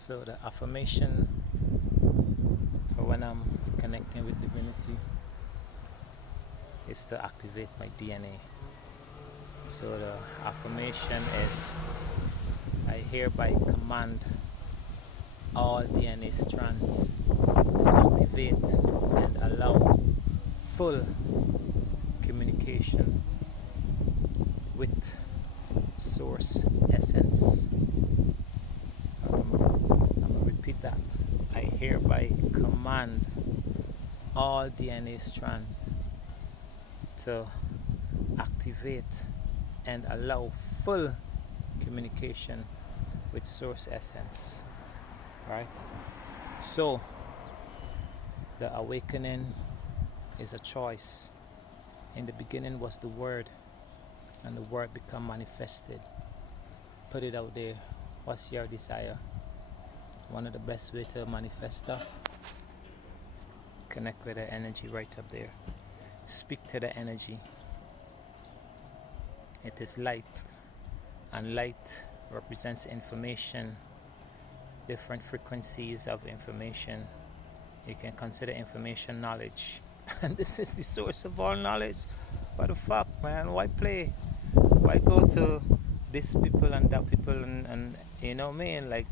So the affirmation for when I'm connecting with divinity is to activate my DNA. So the affirmation is, I hereby command all DNA strands to activate and allow full communication with source essence. I'm gonna repeat that. I hereby command all DNA strands to activate and allow full communication with source essence. Right? So the awakening is a choice. In the beginning was the word, and the word become manifested. Put it out there. What's your desire? One of the best way to manifest stuff, connect with the energy right up there. Speak to the energy. It is light, and light represents information, different frequencies of information. You can consider information knowledge. And this is the source of all knowledge. What the fuck, man? Why play? Why go to this people and that people and you know what I mean? Like,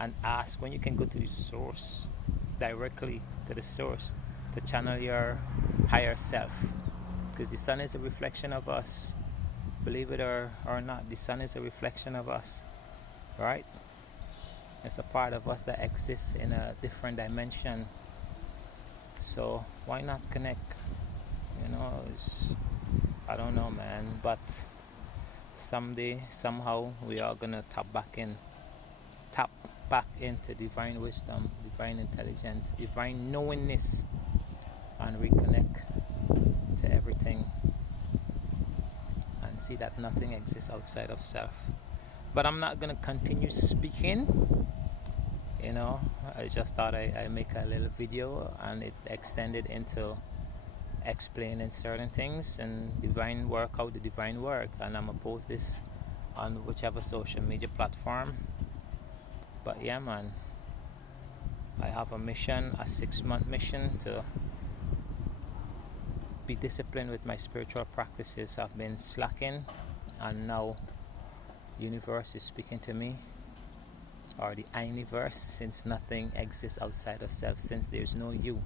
and ask when you can go to the source, directly to the source, to channel your higher self. Because the sun is a reflection of us. Believe it or not, the sun is a reflection of us, right? It's a part of us that exists in a different dimension. So why not connect? I don't know, man, but someday, somehow, we are gonna tap back into divine wisdom, divine intelligence, divine knowingness, and reconnect to everything and see that nothing exists outside of self. But I'm not gonna continue speaking. I just thought I make a little video, and it extended into explaining certain things and divine work, how the divine work, and I'm gonna post this on whichever social media platform. But yeah, man, I have a mission, a 6-month mission, to be disciplined with my spiritual practices. I've been slacking, and now universe is speaking to me, or the universe, since nothing exists outside of self, since there's no you,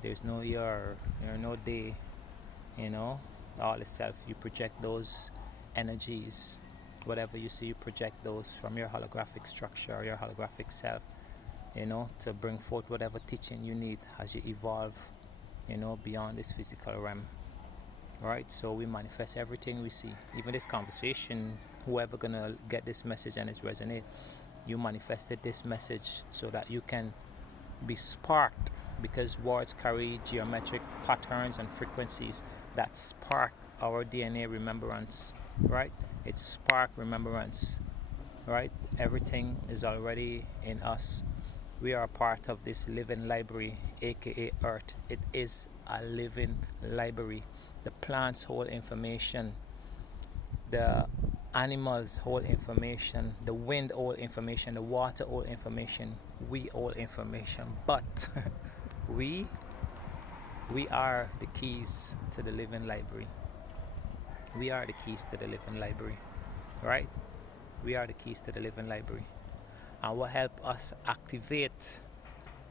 there's no your, no they, all is self. You project those energies, whatever you see, you project those from your holographic structure or your holographic self, to bring forth whatever teaching you need as you evolve, beyond this physical realm. Right? So we manifest everything we see. Even this conversation, whoever gonna get this message and it resonate, you manifested this message so that you can be sparked, because words carry geometric patterns and frequencies that spark our DNA remembrance, right? It's spark remembrance, right? Everything is already in us. We are part of this living library, aka Earth. It is a living library. The plants hold information, the animals hold information, the wind hold information, the water hold information, we hold information. But we are the keys to the living library. We are the keys to the living library, right? We are the keys to the living library. And what help us activate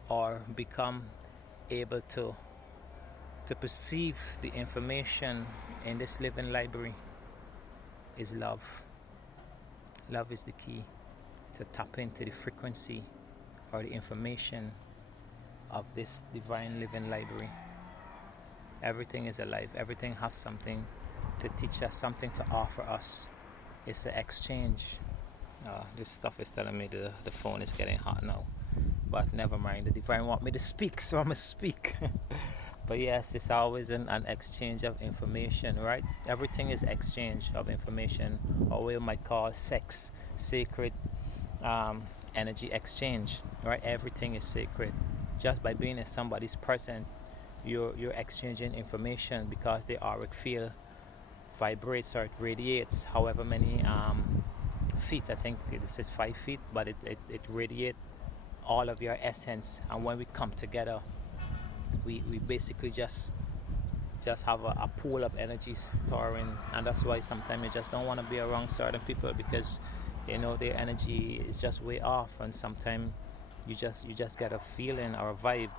or become able to perceive the information in this living library is love. Love is the key to tap into the frequency or the information of this divine living library. Everything is alive. Everything has something to teach us, something to offer us. It's an exchange. This stuff is telling me the phone is getting hot now. But never mind. The divine want me to speak, so I'm going to speak. But yes, it's always an exchange of information, right? Everything is exchange of information, or we might call sex sacred energy exchange, right? Everything is sacred. Just by being in somebody's presence, you're exchanging information, because the auric field vibrates, or it radiates however many feet. I think this is 5 feet, but it radiates all of your essence, and when we come together, we basically just have a pool of energy storing. And that's why sometimes you just don't want to be around certain people, because their energy is just way off, and sometimes you just get a feeling or a vibe.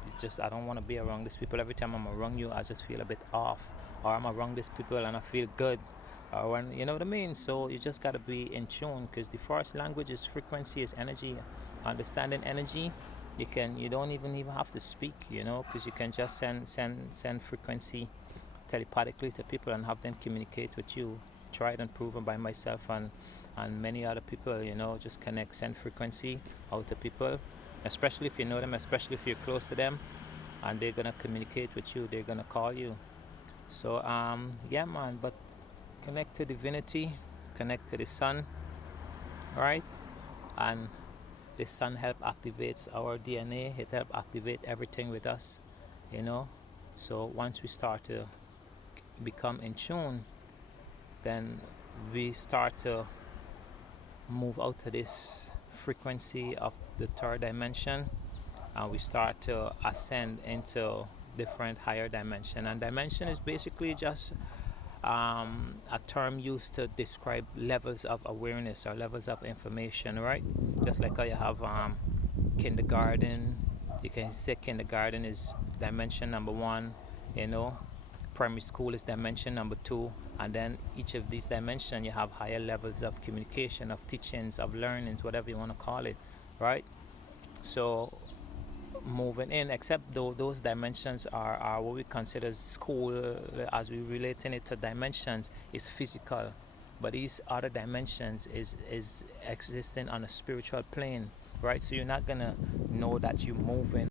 I don't want to be around these people. Every time I'm around you, I just feel a bit off, or I'm around these people and I feel good, or when you know what I mean. So you just got to be in tune, because the first language is frequency, is energy. Understanding energy, you don't even have to speak, because you can just send frequency telepathically to people and have them communicate with you. Tried and proven by myself and many other people. Just send frequency out to people, especially if you know them, especially if you're close to them, and they're gonna communicate with you. They're gonna call you. So yeah, man. But connect to divinity, connect to the sun, right? And the sun help activates our DNA. It help activate everything with us, you know. So once we start to become in tune, then we start to move out of this frequency of the third dimension, and we start to ascend into different higher dimension. And dimension is basically just a term used to describe levels of awareness or levels of information, right? Just like how you have kindergarten. You can say kindergarten is dimension number one, you know. Primary school is dimension number two, and then each of these dimensions you have higher levels of communication, of teachings, of learnings, whatever you want to call it, right? So moving in, except though those dimensions are what we consider school, as we relating it to dimensions, is physical, but these other dimensions is existing on a spiritual plane, right? So you're not gonna know that you're moving